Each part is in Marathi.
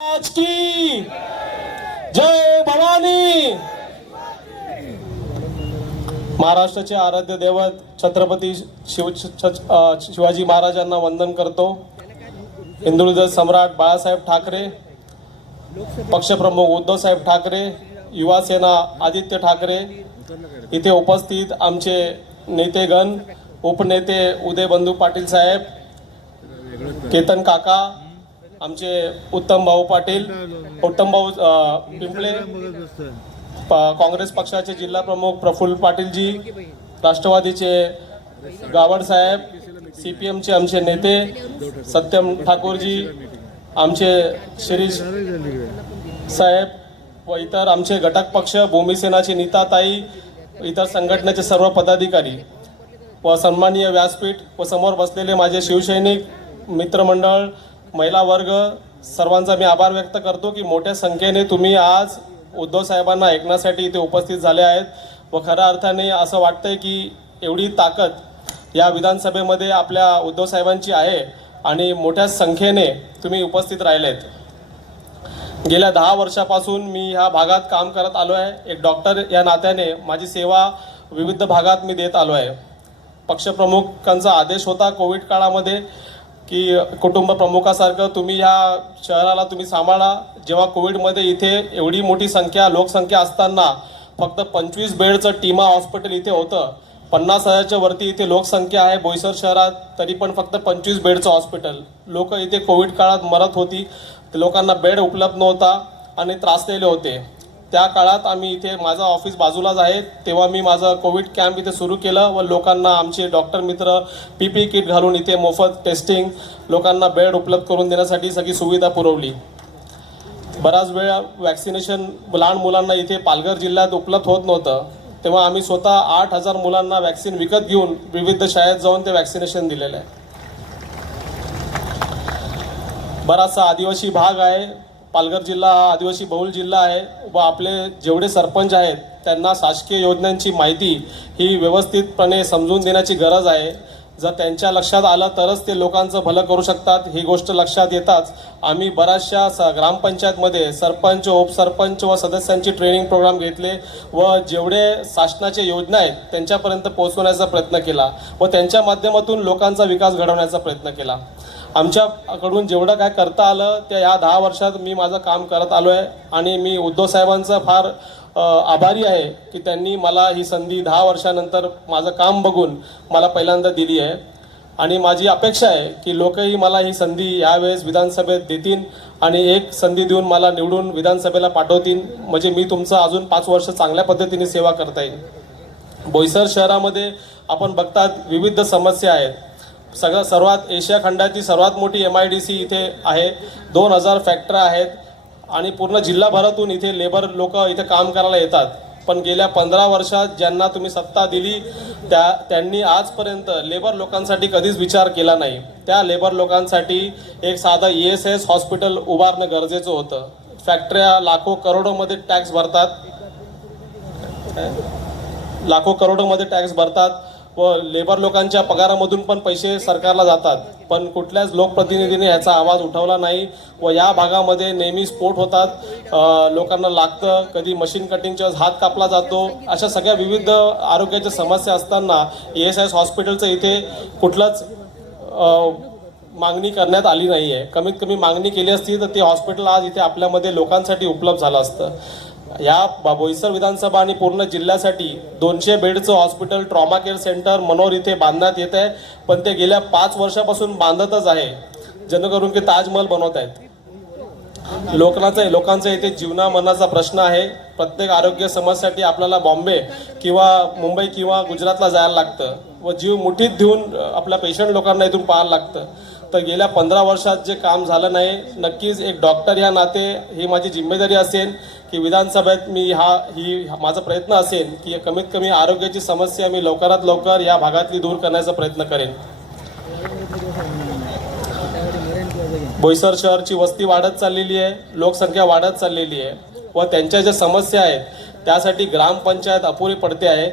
की जय भवानी! महाराष्ट्राचे आराध्य दैवत छत्रपती शिव छ- शिवाजी महाराजांना वंदन करतो. हिंदुहृदय सम्राट बाळासाहेब ठाकरे पक्षप्रमुख उद्धवसाहेब ठाकरे युवा सेना आदित्य ठाकरे इथे उपस्थित आमचे नेतेगण उपनेते उदय बंधू पाटील साहेब केतन काका आमचे उत्तम भाऊ पाटील उत्तम भाऊ पिंपळे काँग्रेस पक्षाचे जिल्हा प्रमुख प्रफुल्ल पाटीलजी राष्ट्रवादीचे गावड साहेब सी पी एमचे आमचे नेते सत्यम ठाकूरजी आमचे शिरीष साहेब व इतर आमचे घटक पक्ष भूमिसेनाची नीताताई इतर संघटनेचे सर्व पदाधिकारी व सन्माननीय व्यासपीठ व समोर बसलेले माझे शिवसैनिक मित्रमंडळ महिला वर्ग सर्वांचा मी आभार व्यक्त करतो की मोठ्या संख्येने तुम्ही आज उद्धव साहेबांना ऐकण्यासाठी इथे उपस्थित झाले आहेत. व खऱ्या अर्थाने असं वाटतंय की एवढी ताकद या विधानसभेमध्ये आपल्या उद्धव साहेबांची आहे आणि मोठ्या संख्येने तुम्ही उपस्थित राहिलेत. गेल्या दहा वर्षापासून मी ह्या भागात काम करत आलो आहे. एक डॉक्टर या नात्याने माझी सेवा विविध भागात मी देत आलो आहे. पक्षप्रमुखांचा आदेश होता कोविड काळामध्ये. की कुटुंब प्रमुखासारखं तुम्ही ह्या शहराला तुम्ही सांभाळा. जेव्हा कोविडमध्ये इथे एवढी मोठी संख्या लोकसंख्या असताना फक्त पंचवीस बेडचं टीमा हॉस्पिटल इथे होतं. पन्नास हजारच्या वरती इथे लोकसंख्या आहे बोईसर शहरात तरी पण फक्त पंचवीस बेडचं हॉस्पिटल. लोक इथे कोविड काळात मरत होती. लोकांना बेड उपलब्ध नव्हता आणि त्रासलेले होते. त्या काळात आम्ही इथे माझं ऑफिस बाजूलाच आहे. तेव्हा मी माझं कोविड कॅम्प इथे सुरू केलं व लोकांना आमचे डॉक्टर मित्र पी पी किट घालून इथे मोफत टेस्टिंग लोकांना बेड उपलब्ध करून देण्यासाठी सगळी सुविधा पुरवली. बराच वेळ वॅक्सिनेशन लहान मुलांना इथे पालघर जिल्ह्यात उपलब्ध होत नव्हतं. तेव्हा आम्ही स्वतः आठ हजार मुलांना वॅक्सिन विकत घेऊन विविध शाळेत जाऊन ते वॅक्सिनेशन दिलेलं आहे. बराचसा आदिवासी भाग आहे. पालघर जिल्हा हा आदिवासी बहुल जिल्हा आहे व आपले जेवढे सरपंच आहेत त्यांना शासकीय योजनांची माहिती ही व्यवस्थितपणे समजून देण्याची गरज आहे. जर त्यांच्या लक्षात आलं तरच ते लोकांचं भलं करू शकतात ही गोष्ट लक्षात येताच आम्ही बऱ्याचशा स ग्रामपंचायतमध्ये सरपंच उपसरपंच व सदस्यांची ट्रेनिंग प्रोग्राम घेतले व जेवढे शासनाचे योजना आहेत त्यांच्यापर्यंत पोहोचवण्याचा प्रयत्न केला व त्यांच्या माध्यमातून लोकांचा विकास घडवण्याचा प्रयत्न केला. आमच्याकडून जेवढं काय करता आलं त्या या दहा वर्षात मी माझं काम करत आलो आहे आणि मी उद्धव साहेबांचा फार आभारी आहे की त्यांनी मला ही संधी दहा वर्षानंतर माझं काम बघून मला पहिल्यांदा दिली आहे. आणि माझी अपेक्षा आहे की लोकही मला ही संधी यावेळेस विधानसभेत देतील आणि एक संधी देऊन मला निवडून विधानसभेला पाठवतील. म्हणजे मी तुमचं अजून पाच वर्ष चांगल्या पद्धतीने सेवा करता येईल. बोईसर शहरामध्ये आपण बघतात विविध समस्या आहेत. सगळं सर्वात एशिया खंडातील सर्वात मोठी एम आय डी सी इथे आहे. दोन हजार फॅक्टऱ्या आहेत. आणि पूर्ण जिल्हाभरातून इथे लेबर लोक इथे काम करायला येतात. पण गेल्या पंधरा वर्षात ज्यांना तुम्ही सत्ता दिली त्या त्यांनी आजपर्यंत लेबर लोकांसाठी कधीच विचार केला नाही. त्या लेबर लोकांसाठी एक साधं ई एस एस हॉस्पिटल उभारणं गरजेचं होतं. फॅक्टऱ्या लाखो करोडोमध्ये टॅक्स भरतात. लाखो करोडोमध्ये टॅक्स भरतात. व लेबर लोकांच्या पगारामधून पण पैसे सरकारला जातात. पण कुठल्याच लोकप्रतिनिधीने ह्याचा आवाज उठवला नाही व या भागामध्ये नेहमी स्फोट होतात. लोकांना लागतं कधी मशीन कटिंगच्या हात कापला जातो. अशा सगळ्या विविध आरोग्याच्या समस्या असताना ए एस एस हॉस्पिटलचं इथे कुठलंच मागणी करण्यात आली नाही आहे कमीत कमी मागणी केली असती तर ते हॉस्पिटल आज इथे आपल्यामध्ये लोकांसाठी उपलब्ध झालं असतं. या बोईसर विधानसभा आणि पूर्ण जिल्ह्यासाठी दोनशे बेडचं hospital trauma care centre Manor इथे बांधण्यात येत आहे. पण ते गेल्या पाच वर्षापासून बांधतच आहे. जेणेकरून की ताजमहल बनवत आहेत. लोकांचा लोकांचा इथे जीवना मनाचा प्रश्न आहे. प्रत्येक आरोग्य समस्येसाठी आपल्याला बॉम्बे किंवा मुंबई किंवा गुजरातला जायला लागतं व जीव मुठीत देऊन आपल्या पेशंट लोकांना इथून पाहायला लागतं. तर गेल्या पंधरा वर्षात जे काम झालं नाही नक्कीच एक डॉक्टर या नाते ही माझी जिम्मेदारी असेल. की विधानसभेत मी हा ही माझा प्रयत्न असेल की कमीत कमी आरोग्याची समस्या मी लवकरात लवकर या भागातली दूर करण्याचा प्रयत्न करेन. बोईसर शहरची वस्ती वाढत चाललेली आहे लोकसंख्या वाढत चाललेली आहे व त्यांच्या ज्या समस्या आहेत त्यासाठी ग्रामपंचायत अपुरी पडते आहे.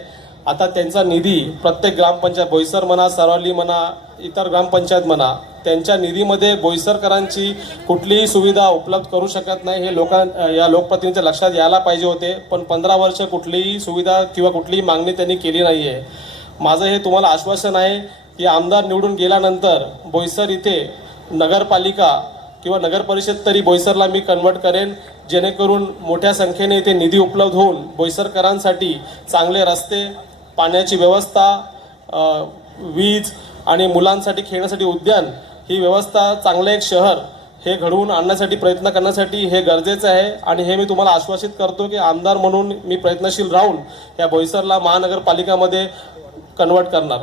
आता त्यांचा निधी प्रत्येक ग्रामपंचायत बोईसर म्हणा सरवली म्हणा इतर ग्रामपंचायत म्हणा त्यांच्या निधीमध्ये बोईसरकरांची कुठलीही सुविधा उपलब्ध करू शकत नाही. हे लोकां या लोकप्रतिनिधीच्या लक्षात यायला पाहिजे होते. पण पंधरा वर्ष कुठलीही सुविधा किंवा कुठलीही मागणी त्यांनी केली नाही आहे माझं हे तुम्हाला आश्वासन आहे की आमदार निवडून गेल्यानंतर बोईसर इथे नगरपालिका किंवा नगरपरिषद तरी बोईसरला मी कन्वर्ट करेन. जेणेकरून मोठ्या संख्येने इथे निधी उपलब्ध होऊन बोईसरकरांसाठी चांगले रस्ते पाण्याची व्यवस्था वीज आणि मुलांसाठी खेळण्यासाठी उद्यान ही व्यवस्था चांगलं एक शहर हे घडवून आणण्यासाठी प्रयत्न करण्यासाठी हे गरजेचं आहे. आणि हे मी तुम्हाला आश्वासित करतो की आमदार म्हणून मी प्रयत्नशील राहून या बोईसरला महानगरपालिकामध्ये कन्वर्ट करणार.